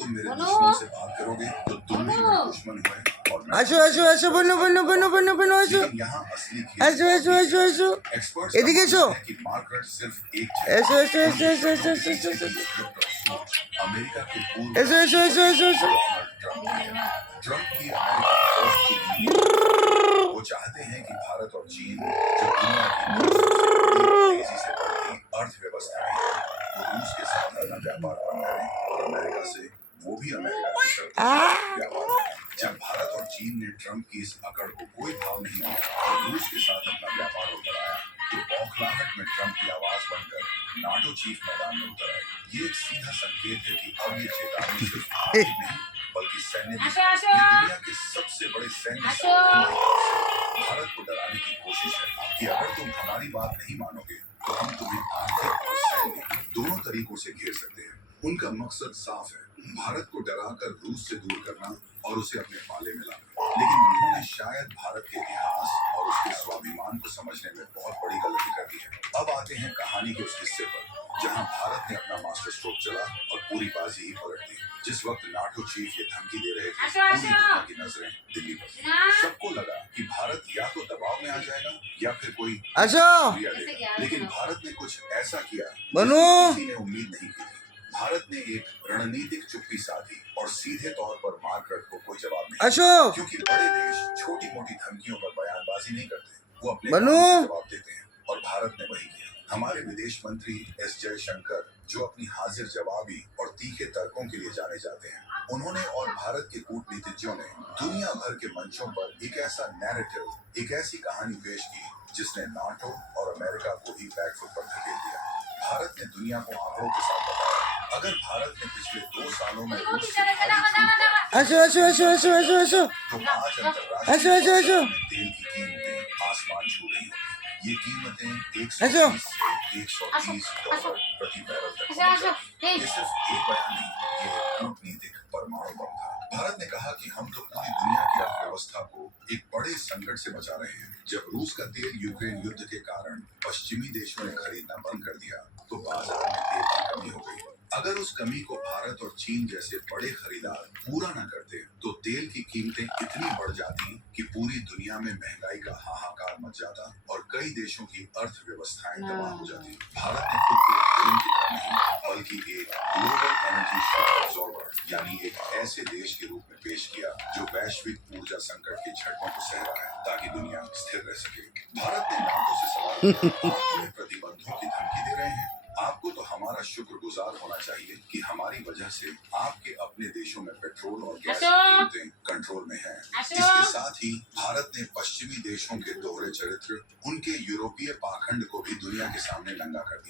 तुम मेरे दुश्मन से बात करोगे तो तुम भी मेरे दुश्मन हुए और আসো আসো আসো বনু বনু বনু বনু বনু আসো लेकिन यहाँ असली আসো আসো আসো আসো एक्सपर्ट्स এদিকে এসো कि मार्करेट सिर्फ एक এসো এসো এসো এসো এসো এসো এসো এসো अमेरिका के पूर्व এসো এসো এসো এসো एसो ट्रम्प की अमेरिका फर्स्ट की नीति। वो चाहते हैं कि भारत और चीन जो दुनिया की तेजी से बढ़ती अर्थव्यवस्थाएं हैं, वो रूस के साथ अपना व्यापार बंद करें और अमेरिका से वो भी अमेरिका की शर्तों पर व्यापार करें। जब भारत और चीन ने ट्रम्प की इस अकड़ को कोई भाव नहीं दिया और रूस के साथ अपना व्यापार बढ़ाया तो बौखलाहट में ट्रम्प की आवाज बनकर नाटो चीफ मैदान में उतर आए। ये एक सीधा संकेत है कि अब ये चेतावनी सिर्फ आर्थिक नहीं बल्कि सैन्य दुनिया के सबसे बड़े सैन्य भारत को डराने की कोशिश है कि अगर तुम हमारी बात नहीं मानोगे तो हम तुम्हें आर्थिक और सैन्य दोनों तरीकों से घेर सकते हैं। उनका मकसद साफ है, भारत को डराकर रूस से दूर करना और उसे अपने पाले में लाना। लेकिन उन्होंने शायद भारत के इतिहास और उसके स्वाभिमान को समझने में बहुत बड़ी गलती कर दी है। अब आते हैं कहानी के उस हिस्से पर जहां भारत ने अपना मास्टर स्ट्रोक चला और पूरी बाजी ही पलट दी। जिस वक्त नाटो चीफ ये धमकी दे रहे थे, पूरी दुनिया की नजरें दिल्ली पर थी। सबको लगा कि भारत या तो दबाव में आ जाएगा या फिर कोई আসো क्रिया देगा। लेकिन भारत ने कुछ ऐसा किया বনু किसी ने उम्मीद नहीं की थी। भारत ने एक रणनीतिक चुप्पी साधी और सीधे तौर पर मार्करेट को कोई जवाब नहीं আসো दिया। क्योंकि बड़े देश छोटी मोटी धमकियों पर बयानबाजी नहीं करते, वो अपने बनू। काम से जवाब देते हैं और भारत ने वही किया। हमारे विदेश मंत्री एस जयशंकर, जो अपनी हाजिर जवाबी और तीखे तर्कों के लिए जाने जाते हैं, उन्होंने और भारत के कूटनीतिज्ञों ने दुनिया भर के मंचों पर एक ऐसा नैरेटिव, एक ऐसी कहानी पेश की जिसने नाटो और अमेरिका को ही बैकफुट पर धकेल दिया। भारत ने दुनिया को आंकड़ों के साथ बताया, अगर भारत ने पिछले 2 सालों में रूस से भारी छूट दी, আসো আসো আসো আসো আসো আসো तो आज ऐसे, ऐसे, ऐसे। अंतर्राष्ट्रीय तेल की कीमतें आसमान छू रही होती। ये कीमतें ऐसे। 120 से $130 प्रति बैरल तक पहुंच जाती। ये सिर्फ एक बयान नहीं, ये कूटनीतिक परमाणु बम था। भारत ने कहा कि हम तो पूरी दुनिया की अर्थव्यवस्था को एक बड़े संकट से बचा रहे हैं। जब रूस का तेल यूक्रेन युद्ध के कारण पश्चिमी देशों ने खरीदना बंद कर दिया तो बाजार में तेल की कमी हो गई। अगर उस कमी को भारत और चीन जैसे बड़े खरीदार पूरा न करते तो तेल की कीमतें इतनी बढ़ जाती कि पूरी दुनिया में महंगाई का हाहाकार मच जाता और कई देशों की अर्थव्यवस्थाएं तबाह हो जाती। भारत ने खुद को विलेन की तरह नहीं बल्कि एक ग्लोबल एनर्जी शॉक एब्जॉर्बर यानी एक ऐसे देश के रूप में पेश किया जो वैश्विक ऊर्जा संकट के झटकों को सह रहा है ताकि दुनिया स्थिर रह सके। भारत ने नाटो से सवाल किया, आप हमें प्रतिबंधों की धमकी दे रहे हैं। आपको तो हमारा शुक्रगुजार होना चाहिए कि हमारी वजह से आपके अपने देशों में पेट्रोल और गैस की कीमतें कंट्रोल में हैं। इसके साथ ही भारत ने पश्चिमी देशों के दोहरे चरित्र, उनके यूरोपीय पाखंड को भी दुनिया के सामने नंगा कर दिया।